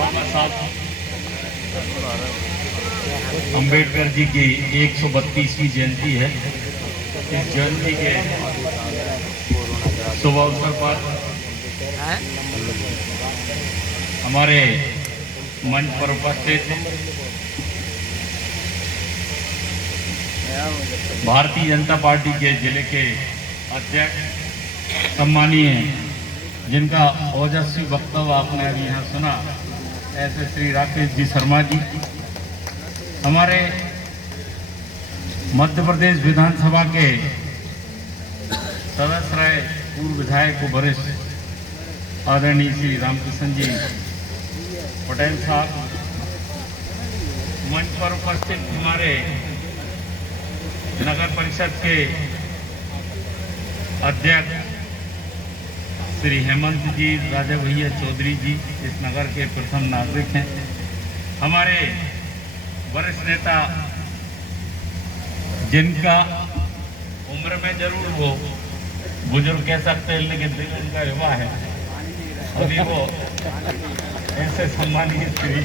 बाबा साहब अंबेडकर जी की 132वीं जयंती है। इस जयंती के शुभ अवसर पर हमारे मंच पर उपस्थित भारतीय जनता पार्टी के जिले के अध्यक्ष सम्मानीय, जिनका ओजस्वी वक्तव्य आपने अभी यहाँ सुना, ऐसे श्री राकेश जी शर्मा जी, हमारे मध्य प्रदेश विधानसभा के सदस्य रहे पूर्व विधायक वरिष्ठ आदरणीय श्री रामकिशन जी पटेल साहब, मंच पर उपस्थित हमारे नगर परिषद के अध्यक्ष श्री हेमंत जी राजा भैया चौधरी जी, इस नगर के प्रथम नागरिक हैं, हमारे वरिष्ठ नेता जिनका उम्र में जरूर वो बुजुर्ग कह सकते हैं, लेकिन दिल उनका युवा है, अभी वो ऐसे सम्मानित श्री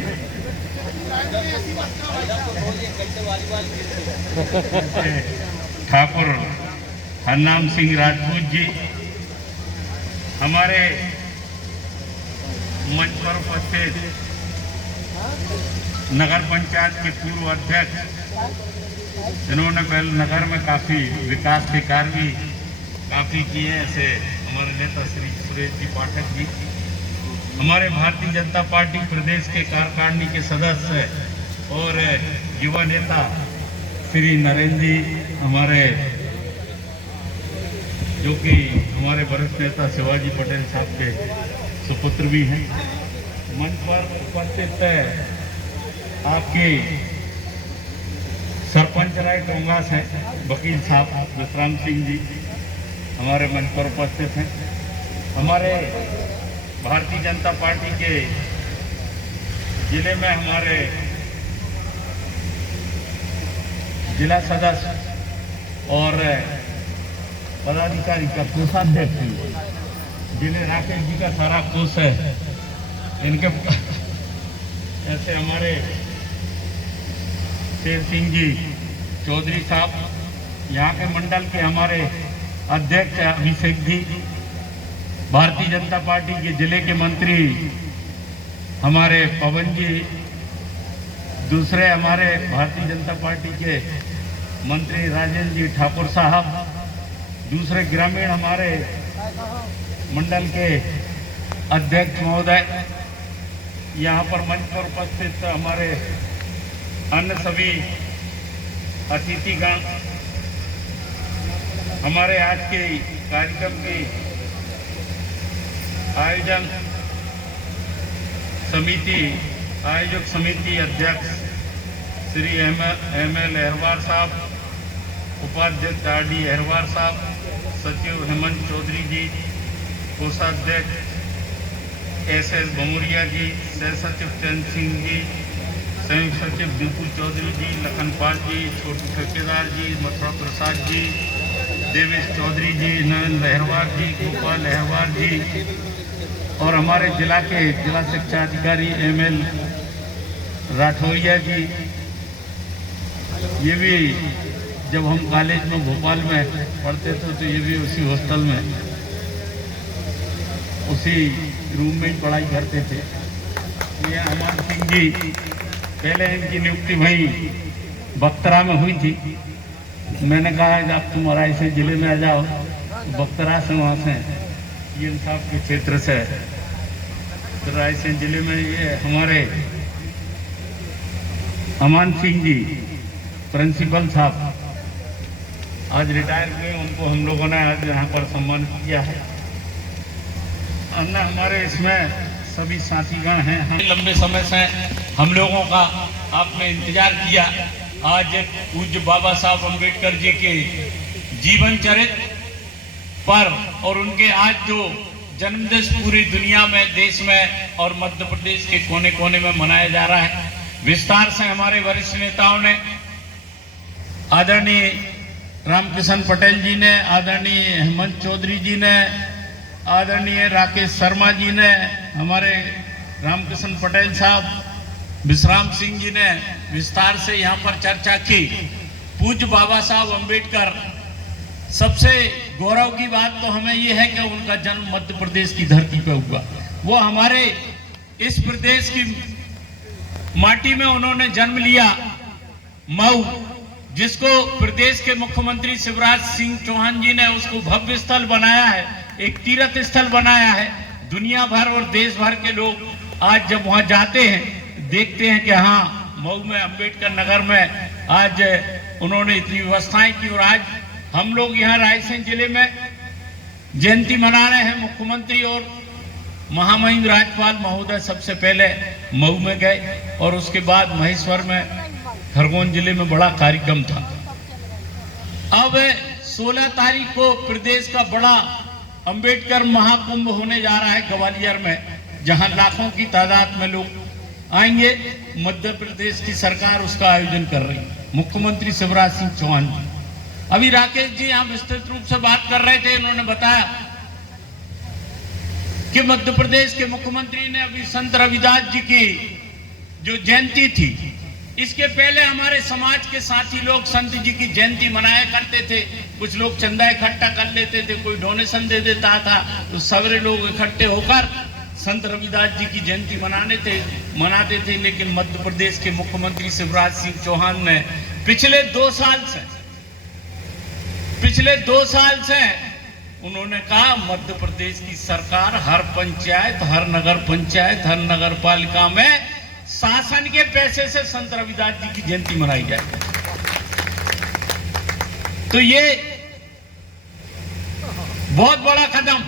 ठाकुर हरनाम सिंह राजपूत जी, हमारे मंच पर उपस्थित नगर पंचायत के पूर्व अध्यक्ष, जिन्होंने पहले नगर में काफ़ी विकास के कार्य भी काफ़ी किए हैं, ऐसे हमारे नेता श्री सुरेश जी पाठक जी, हमारे भारतीय जनता पार्टी प्रदेश के कार्यकारिणी के सदस्य और युवा नेता श्री नरेंद्र जी, हमारे जो कि हमारे वरिष्ठ नेता शिवाजी पटेल साहब के सुपुत्र भी हैं। मंच पर उपस्थित आपके सरपंच राय टोंगास हैं वकील साहब विश्राम सिंह जी, हमारे मंच पर उपस्थित हैं। हमारे भारतीय जनता पार्टी के जिले में हमारे जिला सदस्य और पदाधिकारी का कोषाध्यक्ष जिन्हें राकेश जी का सारा कोष है, इनके ऐसे हमारे शेर सिंह जी चौधरी साहब, यहाँ के मंडल के हमारे अध्यक्ष अभिषेक जी, भारतीय जनता पार्टी के जिले के मंत्री हमारे पवन जी, दूसरे हमारे भारतीय जनता पार्टी के मंत्री राजेंद्र जी ठाकुर साहब, दूसरे ग्रामीण हमारे मंडल के अध्यक्ष महोदय, यहाँ पर मंच पर उपस्थित हमारे अन्य सभी अतिथिगण, हमारे आज के कार्यक्रम की आयोजक समिति अध्यक्ष श्री एम.एल. अहरवार साहब, उपाध्यक्ष आर.डी. अहरवार साहब, सचिव हेमंत चौधरी जी, कोषाध्यक्ष एस.एस. भमूरिया जी, सह सचिव चंद सिंह जी, संयुक्त सचिव दीपू चौधरी जी, लखनपाल जी, छोटू ठेकेदार जी, मथुरा प्रसाद जी, देवेश चौधरी जी, नरेंद्र अहरवार जी, गोपाल अहरवार जी, और हमारे जिला के जिला शिक्षा अधिकारी एम.एल. राठौरिया जी, ये भी जब हम कॉलेज में भोपाल में पढ़ते थे तो ये भी उसी हॉस्टल में उसी रूम में ही पढ़ाई करते थे। ये अमन सिंह जी, पहले इनकी नियुक्ति वहीं बख्तरा में हुई थी, मैंने कहा कि आप तुम रायसेन जिले में आ जाओ, बख्तरा से वहाँ से ये इंसाफ के क्षेत्र से तो रायसेन जिले में ये हमारे अमन सिंह जी प्रिंसिपल साहब आज रिटायर हुए, उनको हम लोगों ने आज यहाँ पर सम्मानित किया है। अन्य हमारे इसमें सभी साथीगण हैं, हम लंबे समय से हम लोगों का आपने इंतजार किया। आज पूज्य बाबा साहब अम्बेडकर जी के जीवन चरित्र पर और उनके आज जो जन्मदिवस पूरी दुनिया में, देश में और मध्य प्रदेश के कोने कोने में मनाया जा रहा है। विस्तार से हमारे वरिष्ठ नेताओं ने, आदरणीय रामकिशन पटेल जी ने, आदरणीय हेमंत चौधरी जी ने, आदरणीय राकेश शर्मा जी ने, हमारे रामकृष्ण पटेल साहब, विश्राम सिंह जी ने विस्तार से यहाँ पर चर्चा की। पूज्य बाबा साहब अम्बेडकर, सबसे गौरव की बात तो हमें ये है कि उनका जन्म मध्य प्रदेश की धरती पर हुआ। वो हमारे इस प्रदेश की माटी में उन्होंने जन्म लिया, मऊ, जिसको प्रदेश के मुख्यमंत्री शिवराज सिंह चौहान जी ने उसको भव्य स्थल बनाया है, एक तीर्थ स्थल बनाया है। दुनिया भर और देश भर के लोग आज जब वहां जाते हैं, देखते हैं कि हाँ, मऊ में, अम्बेडकर नगर में आज उन्होंने इतनी व्यवस्थाएं की। और आज हम लोग यहाँ रायसेन जिले में जयंती मना रहे हैं। मुख्यमंत्री और महामहिम राज्यपाल महोदय सबसे पहले मऊ में गए और उसके बाद महेश्वर में, खरगोन जिले में बड़ा कार्यक्रम था। अब 16 तारीख को प्रदेश का बड़ा अम्बेडकर महाकुंभ होने जा रहा है ग्वालियर में, जहां लाखों की तादाद में लोग आएंगे। मध्य प्रदेश की सरकार उसका आयोजन कर रही है, मुख्यमंत्री शिवराज सिंह चौहान जी। अभी राकेश जी यहाँ विस्तृत रूप से बात कर रहे थे, इन्होंने बताया कि मध्य प्रदेश के मुख्यमंत्री ने अभी संत रविदास जी की जो जयंती थी, इसके पहले हमारे समाज के साथी लोग संत जी की जयंती मनाया करते थे। कुछ लोग चंदा इकट्ठा कर लेते थे, कोई डोनेशन दे देता था, तो सवेरे लोग इकट्ठे होकर संत रविदास जी की जयंती मनाते थे। लेकिन मध्य प्रदेश के मुख्यमंत्री शिवराज सिंह चौहान ने पिछले 2 साल से उन्होंने कहा, मध्य प्रदेश की सरकार हर पंचायत, हर नगर पंचायत, हर नगर पालिका में शासन के पैसे से संत रविदास जी की जयंती मनाई जाए। तो ये बहुत बड़ा कदम,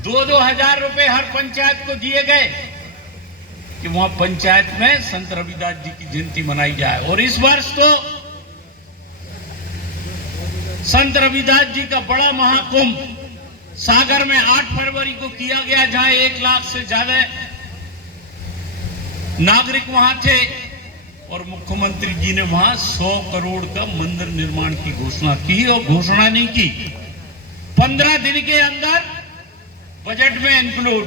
2-2 हजार रुपए हर पंचायत को दिए गए कि वहां पंचायत में संत रविदास जी की जयंती मनाई जाए। और इस वर्ष तो संत रविदास जी का बड़ा महाकुंभ सागर में 8 फरवरी को किया गया, जहां 1 लाख से ज्यादा नागरिक वहां थे। और मुख्यमंत्री जी ने वहां 100 करोड़ का मंदिर निर्माण की घोषणा की। और घोषणा नहीं की, 15 दिन के अंदर बजट में इंक्लूड,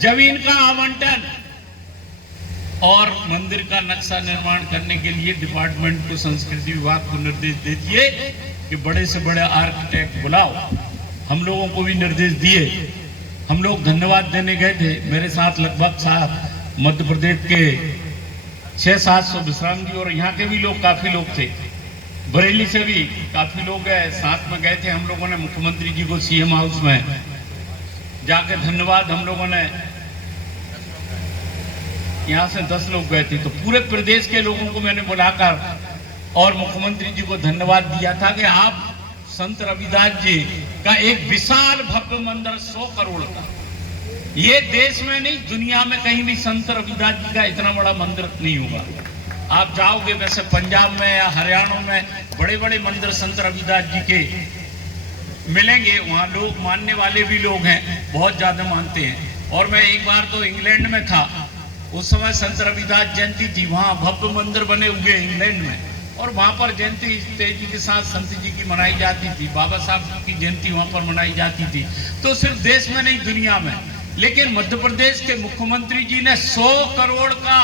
जमीन का आवंटन और मंदिर का नक्शा निर्माण करने के लिए डिपार्टमेंट को, संस्कृति विभाग को निर्देश दे दिए कि बड़े से बड़े आर्किटेक्ट बुलाओ। हम लोगों को भी निर्देश दिए। हम लोग धन्यवाद देने गए थे। मेरे साथ लगभग मध्य प्रदेश के 600-700 विश्राम जी और यहाँ के भी लोग, काफी लोग थे, बरेली से भी काफी लोग गए, साथ में गए थे। हम लोगों ने मुख्यमंत्री जी को सीएम हाउस में जाके धन्यवाद, हम लोगों ने यहाँ से 10 लोग गए थे, तो पूरे प्रदेश के लोगों को मैंने बुलाकर और मुख्यमंत्री जी को धन्यवाद दिया था कि आप संत रविदास जी का एक विशाल भव्य मंदिर 100 करोड़ का, ये देश में नहीं दुनिया में कहीं भी संत रविदास जी का इतना बड़ा मंदिर नहीं होगा। आप जाओगे वैसे पंजाब में या हरियाणा में बड़े बड़े मंदिर संत रविदास जी के मिलेंगे, वहाँ लोग मानने वाले भी लोग हैं, बहुत ज्यादा मानते हैं। और मैं एक बार तो इंग्लैंड में था, उस समय संत रविदास जयंती थी, वहाँ भव्य मंदिर बने हुए इंग्लैंड में, और वहाँ पर जयंती तेजी के साथ संत जी की मनाई जाती थी, बाबा साहब की जयंती वहाँ पर मनाई जाती थी। तो सिर्फ देश में नहीं दुनिया में। लेकिन मध्य प्रदेश के मुख्यमंत्री जी ने 100 करोड़ का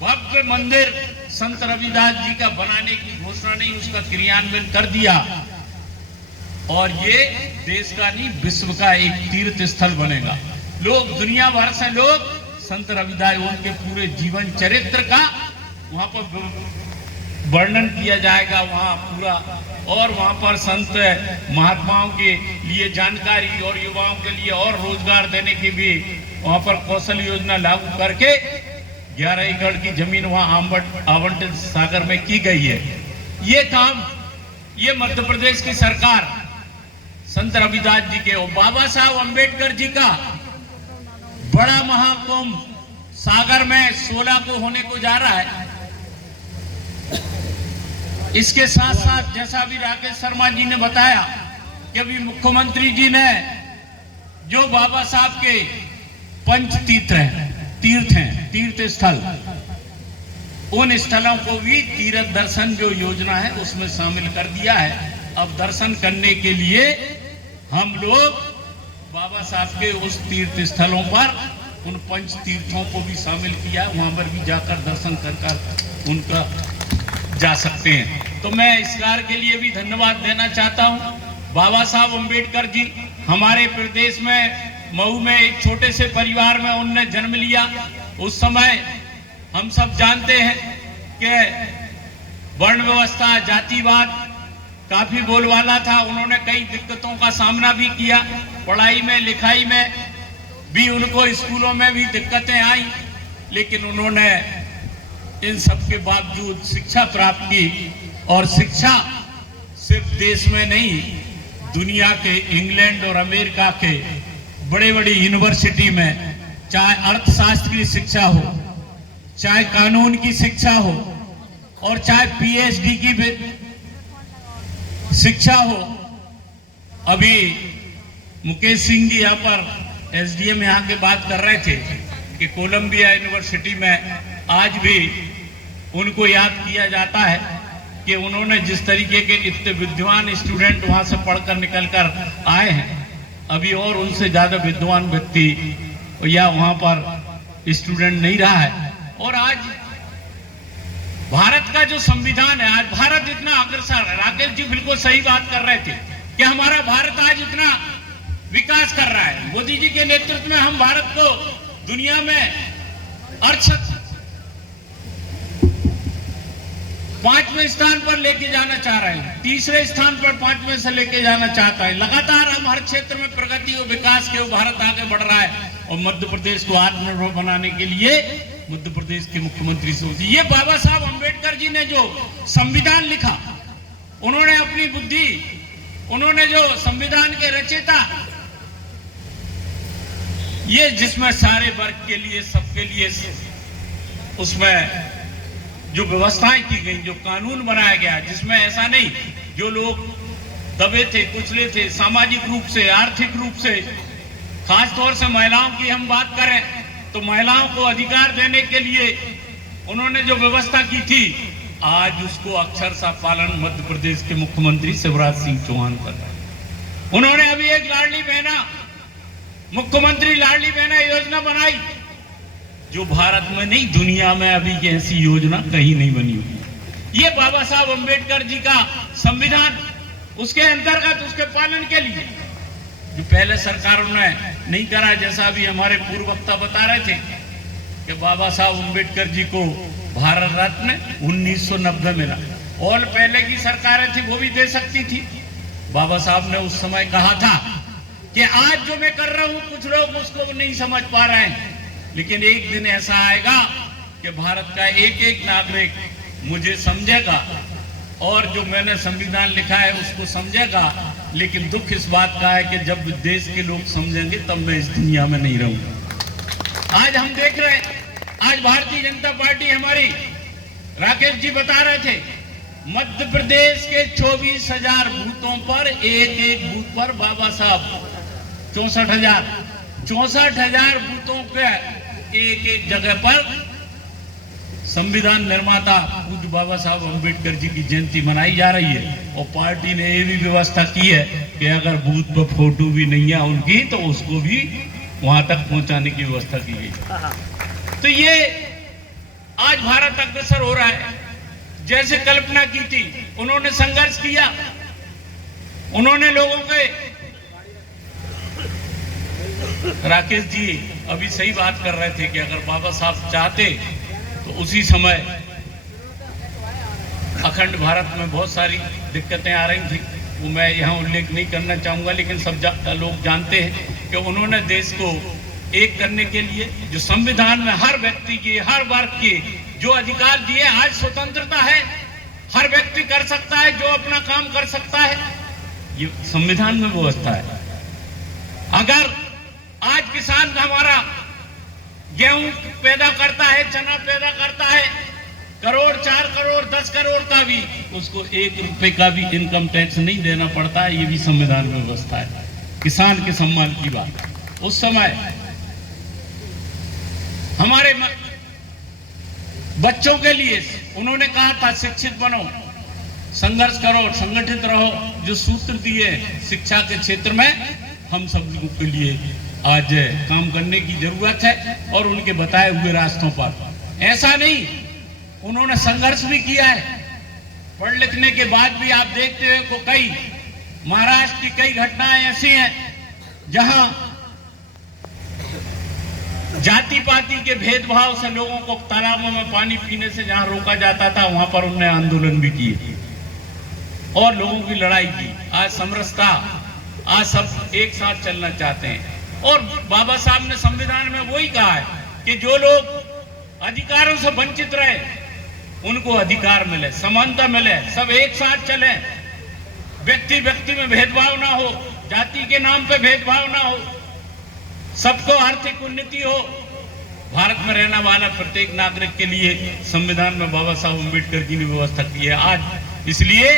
भव्य मंदिर संत रविदास जी का बनाने की घोषणा नहीं, उसका क्रियान्वयन कर दिया। और ये देश का नहीं विश्व का एक तीर्थ स्थल बनेगा। लोग दुनिया भर से लोग संत रविदास, उनके पूरे जीवन चरित्र का वहां पर वर्णन किया जाएगा वहां पूरा। और वहां पर संत महात्माओं के लिए जानकारी और युवाओं के लिए और रोजगार देने की भी वहां पर कौशल योजना लागू करके 11 एकड़ की जमीन वहां आवंटित सागर में की गई है। ये काम ये मध्य प्रदेश की सरकार संत रविदास जी के और बाबा साहब अम्बेडकर जी का बड़ा महाकुंभ सागर में 16 को होने को जा रहा है। इसके साथ साथ जैसा अभी राकेश शर्मा जी ने बताया कि अभी मुख्यमंत्री जी ने जो बाबा साहब के पंच तीर्थ स्थल, उन स्थलों को भी तीर्थ दर्शन जो योजना है उसमें शामिल कर दिया है। अब दर्शन करने के लिए हम लोग बाबा साहब के उस तीर्थ स्थलों पर उन पंच तीर्थों को भी शामिल किया, वहाँ पर भी जाकर दर्शन कर उनका जा सकते हैं। तो मैं इस कार्य के लिए भी धन्यवाद देना चाहता हूँ। बाबा साहब अम्बेडकर जी हमारे प्रदेश में मऊ में एक छोटे से परिवार में उनने जन्म लिया। उस समय हम सब जानते हैं कि वर्ण व्यवस्था, जातिवाद काफी बोलबाला था। उन्होंने कई दिक्कतों का सामना भी किया, पढ़ाई में लिखाई में भी उनको स्कूलों में भी दिक्कतें आई, लेकिन उन्होंने इन सब के बावजूद शिक्षा प्राप्त की। और शिक्षा सिर्फ देश में नहीं, दुनिया के इंग्लैंड और अमेरिका के बड़े बड़े यूनिवर्सिटी में, चाहे अर्थशास्त्र की शिक्षा हो, चाहे कानून की शिक्षा हो, और चाहे पीएचडी की शिक्षा हो। अभी मुकेश सिंह जी यहाँ पर एसडीएम यहाँ के बात कर रहे थे कि कोलंबिया यूनिवर्सिटी में आज भी उनको याद किया जाता है कि उन्होंने जिस तरीके के इतने विद्वान स्टूडेंट वहां से पढ़कर निकल कर आए हैं, अभी और उनसे ज्यादा विद्वान व्यक्ति या वहां पर स्टूडेंट नहीं रहा है। और आज भारत का जो संविधान है, आज भारत इतना अग्रसर है। राकेश जी बिल्कुल सही बात कर रहे थे कि हमारा भारत आज इतना विकास कर रहा है। मोदी जी के नेतृत्व में हम भारत को दुनिया में 5वें स्थान पर लेके जाना चाह रहे हैं, तीसरे स्थान पर 5वें से लेके जाना चाहता है। लगातार हम हर क्षेत्र में प्रगति और विकास के भारत आगे बढ़ रहा है। और मध्य प्रदेश को आत्मनिर्भर बनाने के लिए मध्य प्रदेश के मुख्यमंत्री सोचिए, ये बाबा साहब अम्बेडकर जी ने जो संविधान लिखा, उन्होंने अपनी बुद्धि, उन्होंने जो संविधान के रचयिता, ये जिसमें सारे वर्ग के लिए, सबके लिए उसमें जो व्यवस्थाएं की गई, जो कानून बनाया गया, जिसमें ऐसा नहीं जो लोग दबे थे, कुचले थे सामाजिक रूप से, आर्थिक रूप से, खास तौर से महिलाओं की हम बात करें तो महिलाओं को अधिकार देने के लिए उन्होंने जो व्यवस्था की थी, आज उसको अक्षरशः पालन मध्य प्रदेश के मुख्यमंत्री शिवराज सिंह चौहान कर रहे हैं। उन्होंने अभी एक लाडली बहना, मुख्यमंत्री लाडली बहना योजना बनाई, जो भारत में नहीं दुनिया में अभी ऐसी योजना कहीं नहीं बनी हुई। ये बाबा साहब अम्बेडकर जी का संविधान, उसके अंतर्गत उसके पालन के लिए जो पहले सरकारों ने नहीं करा, जैसा अभी हमारे पूर्व वक्ता बता रहे थे कि बाबा साहब अम्बेडकर जी को भारत रत्न 1990 मिला, और पहले की सरकारें थी वो भी दे सकती थी। बाबा साहब ने उस समय कहा था कि आज जो मैं कर रहा हूं कुछ लोग उसको नहीं समझ पा रहे हैं, लेकिन एक दिन ऐसा आएगा कि भारत का एक एक नागरिक मुझे समझेगा और जो मैंने संविधान लिखा है उसको समझेगा। लेकिन दुख इस बात का है कि जब देश के लोग समझेंगे तब मैं इस दुनिया में नहीं रहूंगा। आज हम देख रहे हैं, आज भारतीय जनता पार्टी हमारी, राकेश जी बता रहे थे, मध्य प्रदेश के 24,000 बूथों पर एक एक बूथ पर बाबा साहब 64,000 बूथों के एक एक जगह पर संविधान निर्माता पूज्य बाबा साहब अम्बेडकर जी की जयंती मनाई जा रही है। और पार्टी ने ये भी व्यवस्था की है कि अगर बूथ पर फोटो भी नहीं है उनकी तो उसको भी वहां तक पहुंचाने की व्यवस्था की गई। तो ये आज भारत अग्रसर हो रहा है। जैसे कल्पना की थी, उन्होंने संघर्ष किया, उन्होंने लोगों के, राकेश जी अभी सही बात कर रहे थे कि अगर बाबा साहब चाहते तो उसी समय अखंड भारत में बहुत सारी दिक्कतें आ रही थी, वो मैं यहाँ उल्लेख नहीं करना चाहूंगा, लेकिन सब लोग जानते हैं कि उन्होंने देश को एक करने के लिए जो संविधान में हर व्यक्ति की, हर वर्ग की जो अधिकार दिए, आज स्वतंत्रता है, हर व्यक्ति कर सकता है, जो अपना काम कर सकता है, ये संविधान में व्यवस्था है। अगर आज किसान हमारा गेहूं पैदा करता है, चना पैदा करता है, करोड़, 4 करोड़, 10 करोड़ का भी, उसको 1 रुपए का भी इनकम टैक्स नहीं देना पड़ता है, ये भी संविधान में व्यवस्था है। किसान के सम्मान की बात, उस समय हमारे बच्चों के लिए उन्होंने कहा था शिक्षित बनो, संघर्ष करो, संगठित रहो। जो सूत्र दिए शिक्षा के क्षेत्र में हम सब लोगों के लिए आज काम करने की जरूरत है और उनके बताए हुए रास्तों पर। ऐसा नहीं, उन्होंने संघर्ष भी किया है। पढ़ लिखने के बाद भी आप देखते हो को कई महाराष्ट्र की कई घटनाएं ऐसी हैं जहां जाति पाति के भेदभाव से लोगों को तालाबों में पानी पीने से जहां रोका जाता था, वहां पर उन्होंने आंदोलन भी किए और लोगों की लड़ाई की। आज समरसता, आज सब एक साथ चलना चाहते हैं। और बाबा साहब ने संविधान में वही कहा है कि जो लोग अधिकारों से वंचित रहे उनको अधिकार मिले, समानता मिले, सब एक साथ चले, व्यक्ति व्यक्ति में भेदभाव ना हो, जाति के नाम पे भेदभाव ना हो, सबको आर्थिक उन्नति हो। भारत में रहने वाला प्रत्येक नागरिक के लिए संविधान में बाबा साहब अम्बेडकर जी ने व्यवस्था की है। आज इसलिए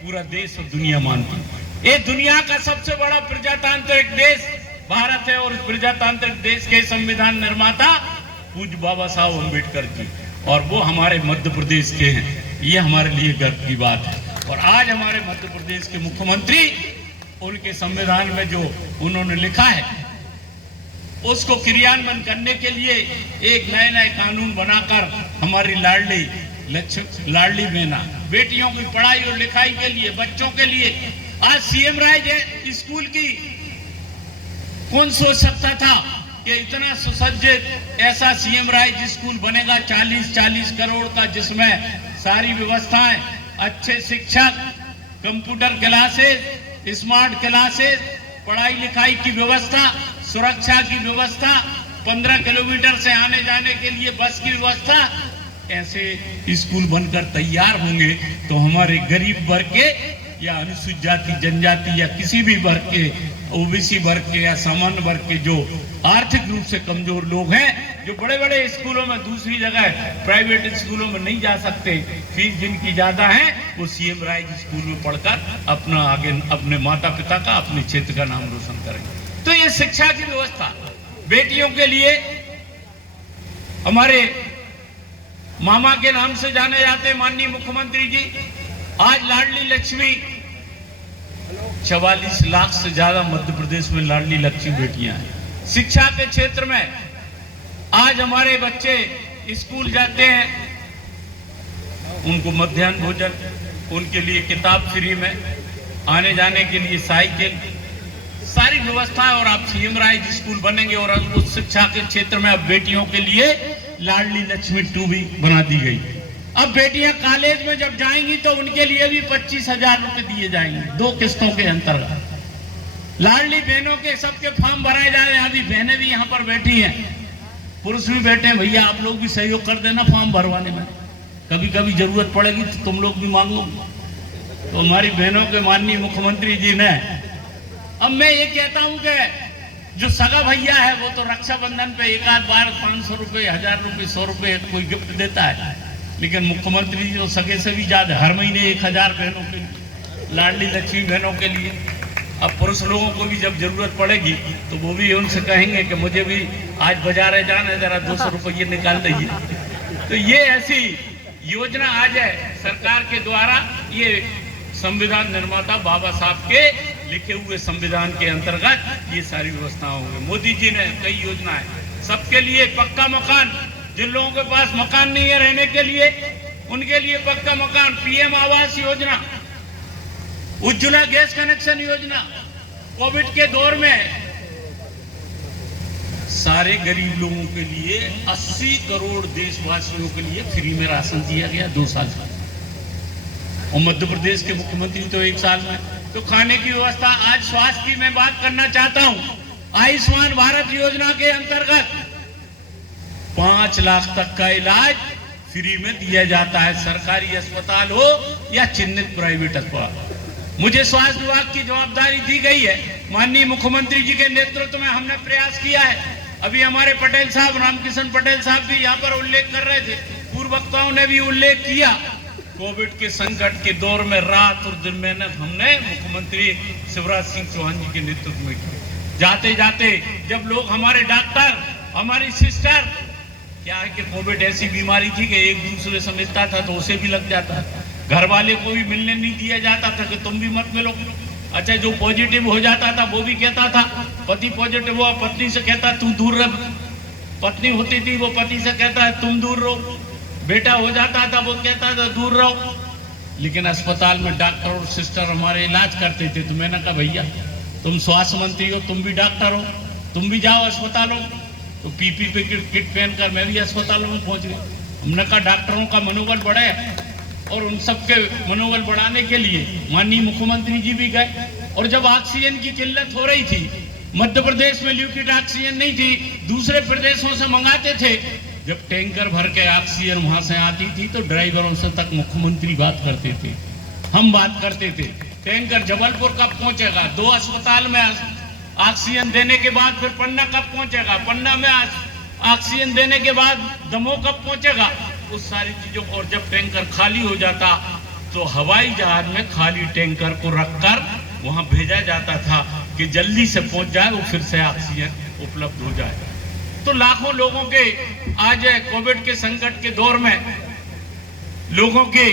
पूरा देश और दुनिया मानती है। ये दुनिया का सबसे बड़ा प्रजातांत्रिक देश भारत है और उस प्रजातांत्रिक देश के संविधान निर्माता पूज्य बाबा साहब अम्बेडकर जी, और वो हमारे मध्य प्रदेश के हैं। ये हमारे लिए गर्व की बात है। और आज हमारे मध्य प्रदेश के मुख्यमंत्री उनके संविधान में जो उन्होंने लिखा है उसको क्रियान्वयन करने के लिए एक नए नए कानून बनाकर हमारी लाडली बहना बेटियों की पढ़ाई और लिखाई के लिए, बच्चों के लिए आज सीएम राइज स्कूल की कौन सोच सकता था कि इतना सुसज्जित ऐसा सीएम राइज स्कूल बनेगा 40 करोड़ का, जिसमें सारी व्यवस्थाएं, अच्छे शिक्षक, कंप्यूटर क्लासेस, स्मार्ट क्लासेस, पढ़ाई लिखाई की व्यवस्था, सुरक्षा की व्यवस्था, 15 किलोमीटर से आने जाने के लिए बस की व्यवस्था। ऐसे स्कूल बनकर तैयार होंगे तो हमारे गरीब वर्ग के या अनुसूचित जाति जनजाति या किसी भी वर्ग के, ओबीसी वर्ग के या सामान्य वर्ग के जो आर्थिक रूप से कमजोर लोग हैं, जो बड़े बड़े स्कूलों में, दूसरी जगह प्राइवेट स्कूलों में नहीं जा सकते, फीस जिनकी ज्यादा है, वो सीएम राइज स्कूल में पढ़कर अपना आगे अपने माता पिता का, अपने क्षेत्र का नाम रोशन करेंगे। तो ये शिक्षा की व्यवस्था बेटियों के लिए हमारे मामा के नाम से जाने जाते हैं माननीय मुख्यमंत्री जी। आज लाडली लक्ष्मी 44 लाख से ज्यादा मध्य प्रदेश में लाडली लक्ष्मी बेटियां हैं। शिक्षा के क्षेत्र में आज हमारे बच्चे स्कूल जाते हैं, उनको मध्याह्न भोजन, उनके लिए किताब फ्री में, आने जाने के लिए साइकिल, सारी व्यवस्था। और आप सीएम राइज स्कूल बनेंगे और उस शिक्षा के क्षेत्र में अब बेटियों के लिए लाडली लक्ष्मी 2 भी बना दी गई। अब बेटियां कॉलेज में जब जाएंगी तो उनके लिए भी 25,000 रुपए दिए जाएंगे 2 किस्तों के अंतर्गत। लाडली बहनों के सबके फॉर्म भराए जा रहे हैं। अभी बहनें भी यहाँ पर बैठी हैं, पुरुष भी बैठे हैं। भैया आप लोग भी सहयोग कर देना फॉर्म भरवाने में, कभी कभी जरूरत पड़ेगी तो तुम लोग भी मांगो। तो हमारी बहनों के माननीय मुख्यमंत्री जी ने, अब मैं ये कहता हूं कि जो सगा भैया है वो तो रक्षाबंधन पे एक आध बार 500 रुपए, 1000 रुपए, 100 रुपए कोई गिफ्ट देता है, लेकिन मुख्यमंत्री जी तो सगे से भी ज्यादा हर महीने 1000 बहनों के लिए, लाडली लक्ष्मी बहनों के लिए। अब पुरुष लोगों को भी जब जरूरत पड़ेगी तो वो भी उनसे कहेंगे कि मुझे भी आज बाजार जाना है, जरा 200 रुपये निकाल दीजिए। तो ये ऐसी योजना आज है सरकार के द्वारा, ये संविधान निर्माता बाबा साहब के लिखे हुए संविधान के अंतर्गत ये सारी व्यवस्थाएं होंगी। मोदी जी ने कई योजनाएं, सबके लिए पक्का मकान, जिन लोगों के पास मकान नहीं है रहने के लिए उनके लिए पक्का मकान, PM Awas Yojana, Ujjwala gas connection योजना, कोविड के दौर में सारे गरीब लोगों के लिए 80 करोड़ देशवासियों के लिए फ्री में राशन दिया गया 2 साल का। और मध्य प्रदेश के मुख्यमंत्री तो 1 साल में। तो खाने की व्यवस्था, आज स्वास्थ्य की मैं बात करना चाहता हूं। आयुष्मान भारत योजना के अंतर्गत 5 लाख तक का इलाज फ्री में दिया जाता है, सरकारी अस्पताल हो या चिन्हित प्राइवेट अस्पताल। मुझे स्वास्थ्य विभाग की जवाबदारी दी गई है। माननीय मुख्यमंत्री जी के नेतृत्व में हमने प्रयास किया है। अभी हमारे पटेल साहब, रामकिशन पटेल साहब भी यहाँ पर उल्लेख कर रहे थे, पूर्व वक्ताओं ने भी उल्लेख किया। कोविड के संकट के दौर में रात और दिन मेहनत हमने मुख्यमंत्री शिवराज सिंह चौहान जी के नेतृत्व में की। जाते जाते जब लोग, हमारे डॉक्टर, हमारी सिस्टर, क्या है कि कोविड ऐसी बीमारी थी कि एक दूसरे से मिलता था तो उसे भी लग जाता, घर वाले को भी मिलने नहीं दिया जाता था कि तुम भी मत मिलो। अच्छा, जो पॉजिटिव हो जाता था वो भी कहता था, पति पॉजिटिव हुआ पत्नी से कहता तू दूर रह, पत्नी होती थी वो पति से कहता है तुम दूर रहो, बेटा हो जाता था वो कहता था दूर रहो। लेकिन अस्पताल में डॉक्टर और सिस्टर हमारे इलाज करते थे, तो मैंने कहा भैया तुम स्वास्थ्य मंत्री हो, तुम भी डॉक्टर हो, तुम भी जाओ अस्पतालों। तो पीपी पे किट पहनकर मैं भी अस्पतालों में पहुंच गई। हमने कहा डॉक्टरों का मनोबल बढ़े, और उन सबके मनोबल बढ़ाने के लिए माननीय मुख्यमंत्री जी भी गए। और जब ऑक्सीजन की किल्लत हो रही थी, मध्य प्रदेश में लिक्विड ऑक्सीजन नहीं थी, दूसरे प्रदेशों से मंगाते थे, जब टैंकर भर के ऑक्सीजन वहां से आती थी तो ड्राइवरों से तक मुख्यमंत्री बात करते थे, हम बात करते थे टैंकर जबलपुर कब पहुंचेगा, 2 अस्पताल में ऑक्सीजन देने के बाद फिर पन्ना कब पहुंचेगा, पन्ना में ऑक्सीजन देने के बाद दमोह कब पहुंचेगा, उस सारी चीजों को। और जब टैंकर खाली हो जाता तो हवाई जहाज में खाली टैंकर को रखकर वहां भेजा जाता था कि जल्दी से पहुंच जाए, वो फिर से ऑक्सीजन उपलब्ध हो जाए। तो लाखों लोगों के आज कोविड के संकट के दौर में लोगों के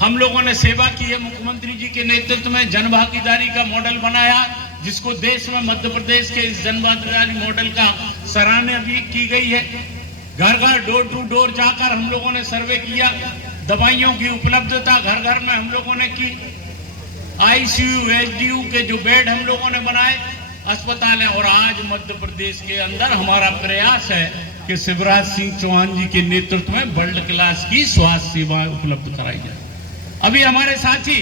हम लोगों ने सेवा की है। मुख्यमंत्री जी के नेतृत्व में जन भागीदारी का मॉडल बनाया, जिसको देश में मध्य प्रदेश के इस जन भागीदारी मॉडल का सराहना भी की गई है। घर घर डोर टू डोर जाकर हम लोगों ने सर्वे किया, दवाइयों की उपलब्धता घर घर में हम लोगों ने की, आईसीयू एचडीयू के जो बेड हम लोगों ने बनाए, अस्पताल है। और आज मध्य प्रदेश के अंदर हमारा प्रयास है कि शिवराज सिंह चौहान जी के नेतृत्व में वर्ल्ड क्लास की स्वास्थ्य सेवाएं उपलब्ध कराई जाए। अभी हमारे साथी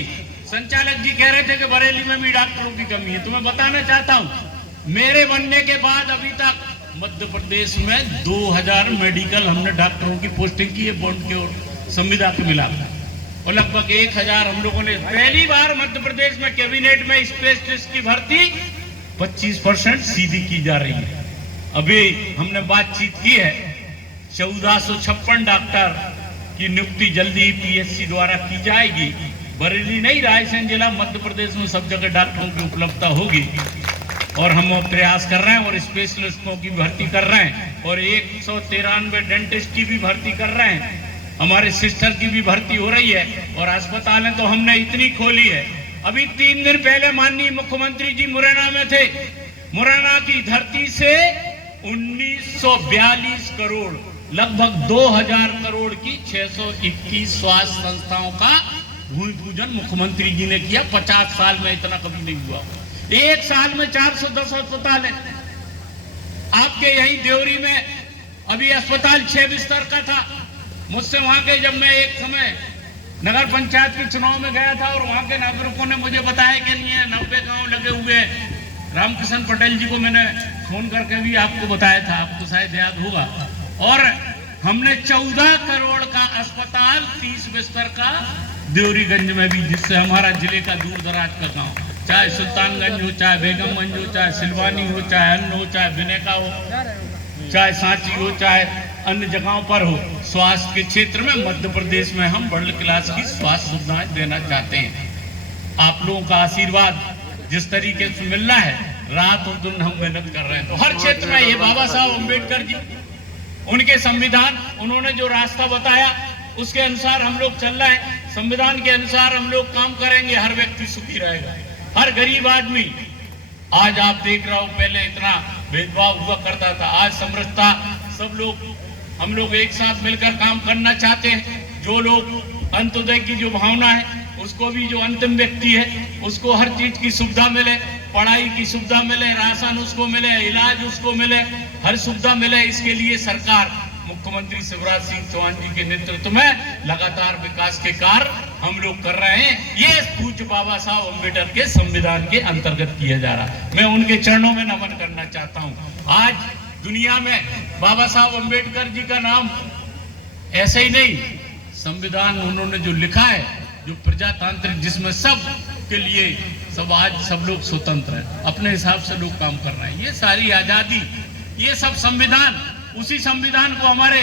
संचालक जी कह रहे थे कि बरेली में भी डॉक्टरों की कमी है। तो मैं बताना चाहता हूं, मेरे बनने के बाद अभी तक मध्य प्रदेश में 2000 मेडिकल हमने डॉक्टरों की पोस्टिंग की है, बॉन्ड के और संविदा के मिलाकर, और लगभग 1000 हम लोगों ने पहली बार मध्य प्रदेश में कैबिनेट में स्पेशलिस्ट की भर्ती 25% सीधी की जा रही है। अभी हमने बातचीत की है, 1456 डॉक्टर की नियुक्ति जल्दी पीएससी द्वारा की जाएगी। बरेली नहीं, रायसेन जिला मध्य प्रदेश में सब जगह डॉक्टरों की उपलब्धता होगी, और हम प्रयास कर रहे हैं और स्पेशलिस्टों की भर्ती कर रहे हैं, और 193 डेंटिस्ट की भी भर्ती कर रहे हैं, हमारे सिस्टर की भी भर्ती हो रही है। और अस्पतालें तो हमने इतनी खोली है। अभी 3 दिन पहले माननीय मुख्यमंत्री जी मुरैना में थे। मुरैना की धरती से 1942 करोड़, लगभग 2000 करोड़ की 621 स्वास्थ्य संस्थाओं का भूमि पूजन मुख्यमंत्री जी ने किया। 50 साल में इतना कभी नहीं हुआ। एक साल में 410 अस्पताल है। आपके यही देवरी में अभी अस्पताल 6 बिस्तर का था। मुझसे वहां के, जब मैं एक समय नगर पंचायत के चुनाव में गया था, और वहां के नागरिकों ने मुझे बताया कि नहीं है 90 गांव लगे हुए हैं। रामकिशन पटेल जी को मैंने फोन करके भी आपको बताया था, आपको शायद याद होगा। और हमने 14 करोड़ का अस्पताल 30 बिस्तर का देवरीगंज में भी, जिससे हमारा जिले का दूर दराज का गांव, चाहे सुल्तानगंज हो, चाहे बेगमगंज हो, चाहे सिलवानी हो, चाहे अन्न हो, चाहे बिनेका हो, चाहे सांची हो, चाहे अन्य जगहों पर हो, स्वास्थ्य के क्षेत्र में मध्य प्रदेश में हम वर्ल्ड क्लास की स्वास्थ्य सुविधाएं देना चाहते हैं। आप लोगों का आशीर्वाद जिस तरीके से मिलना है, रात और दिन हम मेहनत कर रहे हैं। तो हर क्षेत्र में ये बाबा साहब अम्बेडकर जी, उनके संविधान, उन्होंने जो रास्ता बताया उसके अनुसार हम लोग चल रहे हैं। संविधान के अनुसार हम लोग काम करेंगे, हर व्यक्ति सुखी रहेगा, हर गरीब आदमी। आज आप देख रहे हो, पहले इतना भेदभाव हुआ करता था, आज समरसता, सब लोग, हम लोग एक साथ मिलकर काम करना चाहते हैं। जो लोग अंत्योदय की जो भावना है, उसको भी, जो अंतिम व्यक्ति है उसको हर चीज की सुविधा मिले, पढ़ाई की सुविधा मिले, राशन उसको मिले, इलाज उसको मिले, हर सुविधा मिले। इसके लिए सरकार मुख्यमंत्री शिवराज सिंह चौहान जी के नेतृत्व में लगातार विकास के कार्य हम लोग कर रहे हैं। ये पूज्य बाबा साहब अम्बेडकर के संविधान के अंतर्गत किया जा रहा है। मैं उनके चरणों में नमन करना चाहता हूँ। आज दुनिया में बाबा साहब अम्बेडकर जी का नाम ऐसे ही नहीं, संविधान उन्होंने जो लिखा है, जो प्रजातांत्रिक, जिसमें सब के लिए सब, आज सब लोग स्वतंत्र हैं, अपने हिसाब से लोग काम कर रहे हैं। ये सारी आजादी, ये सब संविधान, उसी संविधान को हमारे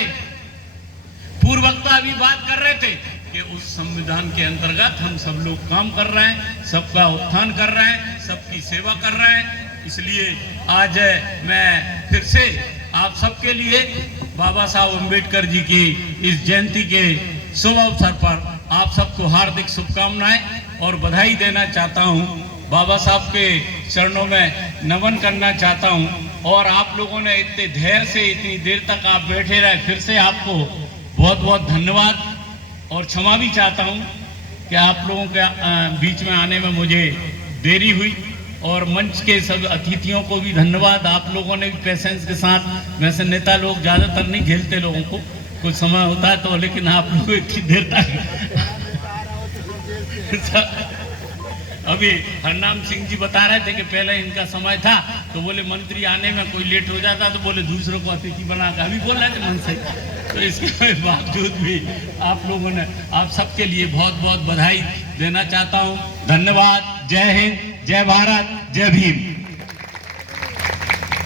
पूर्ववक्ता अभी बात कर रहे थे कि उस संविधान के अंतर्गत हम सब लोग काम कर रहे हैं, सबका उत्थान कर रहे हैं, सबकी सेवा कर रहे हैं। इसलिए आज मैं फिर से आप सबके लिए बाबा साहब अम्बेडकर जी की इस जयंती के शुभ अवसर पर आप सबको हार्दिक शुभकामनाएं। और बधाई देना चाहता हूँ। बाबा साहब के चरणों में नमन करना चाहता हूँ। और आप लोगों ने इतने धैर्य से इतनी देर तक आप बैठे रहे, फिर से आपको बहुत बहुत धन्यवाद। और क्षमा भी चाहता हूँ कि आप लोगों के बीच में आने में मुझे देरी हुई। और मंच के सब अतिथियों को भी धन्यवाद। आप लोगों ने भी पेशेंस के साथ, वैसे नेता लोग ज़्यादातर नहीं झेलते लोगों को, कुछ समय होता है तो, लेकिन आप लोग इतनी देर तक अभी हरनाम सिंह जी बता रहे थे कि पहले इनका समय था तो बोले मंत्री आने में कोई लेट हो जाता तो बोले दूसरों को अतिथि बना कर, अभी बोल रहे थे मन से। तो इसके बावजूद भी आप लोगों ने, आप सबके लिए बहुत बहुत बधाई देना चाहता हूँ। धन्यवाद। जय हिंद, जय भारत, जय भीम।